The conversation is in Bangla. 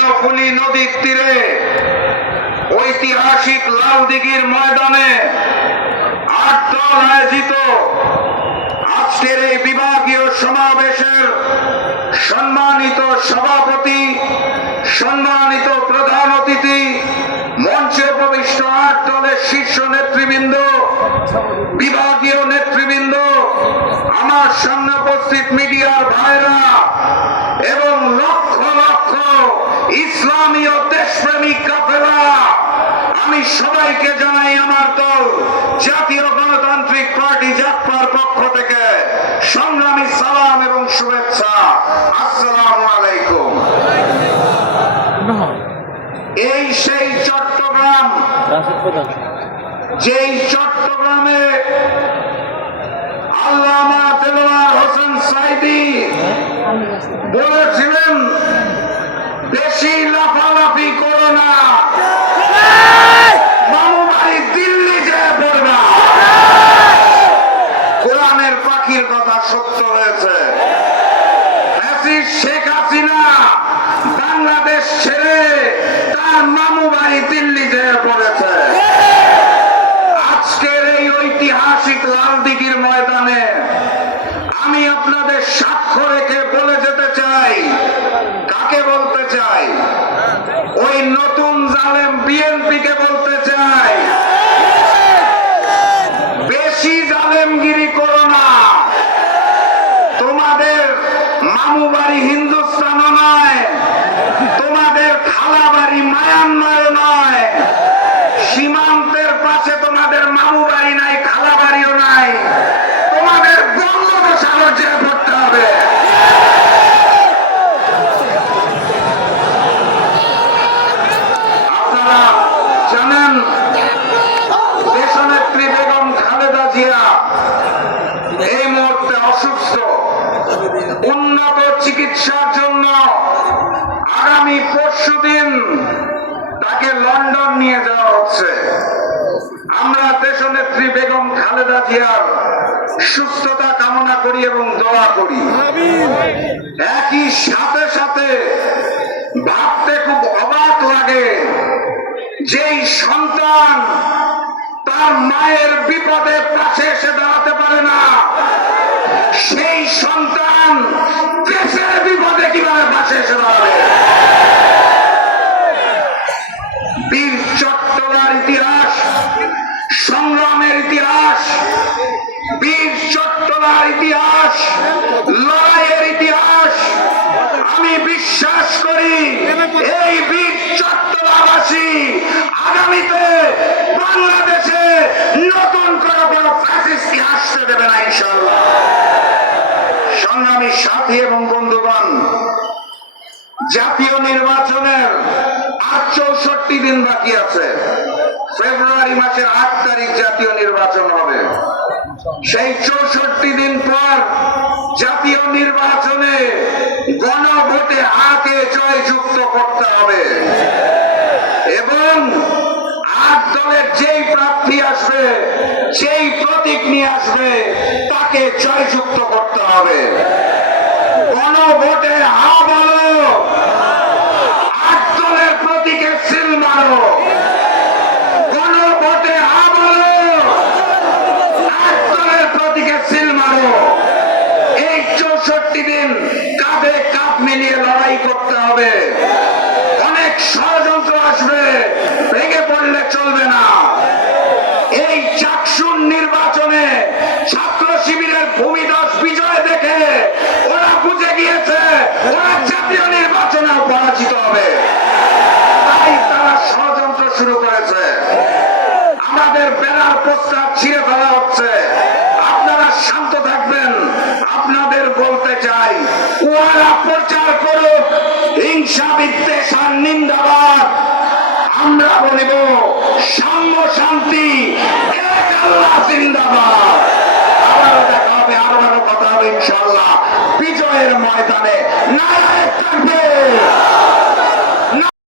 কর্ণফুলী নদীর তীরে ঐতিহাসিক লালদিঘির ময়দানে ৮ দল আয়োজিত আজকের এই বিভাগীয় সমাবেশের সম্মানিত সভাপতি, সম্মানিত প্রধান অতিথি, মঞ্চে উপবিষ্ট ৮ দলের শীর্ষ নেতৃবৃন্দ, বিভাগীয় নেতৃবৃন্দ, আমার সামনে উপস্থিত মিডিয়ার ভাইরা এবং লক্ষ লক্ষ ইসলামী ও দেশপ্রেমিক কাফেলা, আমি সবাইকে জানাই আমার দল জাতীয় গণতান্ত্রিক পার্টি জাপার পক্ষ থেকে সংগ্রামী সালাম এবং শুভেচ্ছা। আসসালামু আলাইকুম। এই সেই চট্টগ্রাম, যেই চট্টগ্রামে আল্লামা দেলোয়ার হোসেন সাঈদী বলেছিলেন, বেশি লাফালাফি করো না, মামু ভাই দিল্লি যেয়ে পড়বা। কোরআনের পাখির কথা সত্য হয়েছে। শেখ হাসিনা বাংলাদেশ ছেড়ে তার মামু ভাই দিল্লি যেয়ে পড়েছে। আজকের এই ঐতিহাসিক লালদিঘির ময়দানে আমি আপনাদের সাক্ষ্য রেখে বলে যেতে চাই। কাকে বলতে চাই? ওই নতুন জালেম বিএনপিকে বলতে চাই, বেশি জালেমগিরি করো না। তোমাদের মামু বাড়ি হিন্দুস্তানও নয়, তোমাদের খালা বাড়ি মায়ানমারও নয়, সীমান্তের পাশে তোমাদের মামু বাড়ি নাই, খালা বাড়িও নাই, তোমাদের বঙ্গোপসাগর যেয়ে পড়তে হবে। আপনারা জানেন, দেশনেত্রী বেগম খালেদা জিয়া এই মুহূর্তে অসুস্থ। উন্নত চিকিৎসার জন্য আগামী পরশুদিন তাকে লন্ডন নিয়ে যাওয়া হচ্ছে। আমরা দেশনেত্রী বেগম খালেদা জিয়ার সুস্থতা কামনা করি এবং দোয়া করি। একই সাথে সাথে ভাবতে খুব অবাক লাগে, যেই সন্তান তার মায়ের বিপদে পাশে এসে দাঁড়াতে পারে না, সেই সন্তান দেশের বিপদে কিভাবে পাশে এসে দাঁড়াবে? বীর চট্টলার ইতিহাস, সংগ্রামের ইতিহাস, বীর চট্টলার ইতিহাস, লড়াইয়ের ইতিহাস। আমি বিশ্বাস করি এই বীর চট্টলাবাসী আগামীতে বাংলাদেশে নতুন করে কোনো ফ্যাসিস্টকে আসতে দেবে না ইনশাআল্লাহ। সংগ্রামী সাথী এবং বন্ধুগণ, জাতীয় নির্বাচনের আর 64 দিন বাকি আছে। ফেব্রুয়ারি মাসের 8 তারিখ জাতীয় নির্বাচন হবে। সেই 64 দিন পর জাতীয় নির্বাচনে গণভোটে হাকে জয়যুক্ত করতে হবে এবং 8 দলের যেই প্রার্থী আসবে, যেই প্রতীক নিয়ে আসবে, তাকে জয়যুক্ত করতে হবে। গণভোটে হা বলো, 8 দলের প্রতীকে সিল মারো। গণভোটে হা বলো, 8 দলের প্রতীকে সিল মারো। এই 64 দিন কাঁধে কাঁধ মিলিয়ে লড়াই করতে হবে। অনেক ষড়যন্ত্র আসবে, ভেঙে পড়লে চলবে না। এই চাকসুর নির্বাচনে ছাত্র শিবিরের ভূমিধস বিজয় দেখে ওরা বুঝে গিয়েছে ওরা জাতীয় নির্বাচনেও পরাজিত হবে, তাই তারা ষড়যন্ত্র শুরু করেছে। আমাদের ব্যানার পোস্টার ছিঁড়ে ফেলা হচ্ছে। আপনারা শান্ত থাকবেন। আপনাদের বলতে চাই, ওরা প্রচার করুক হিংসা, বিদ্বেষ আর নিন্দাবাদ। আমরা বলিব সাম্য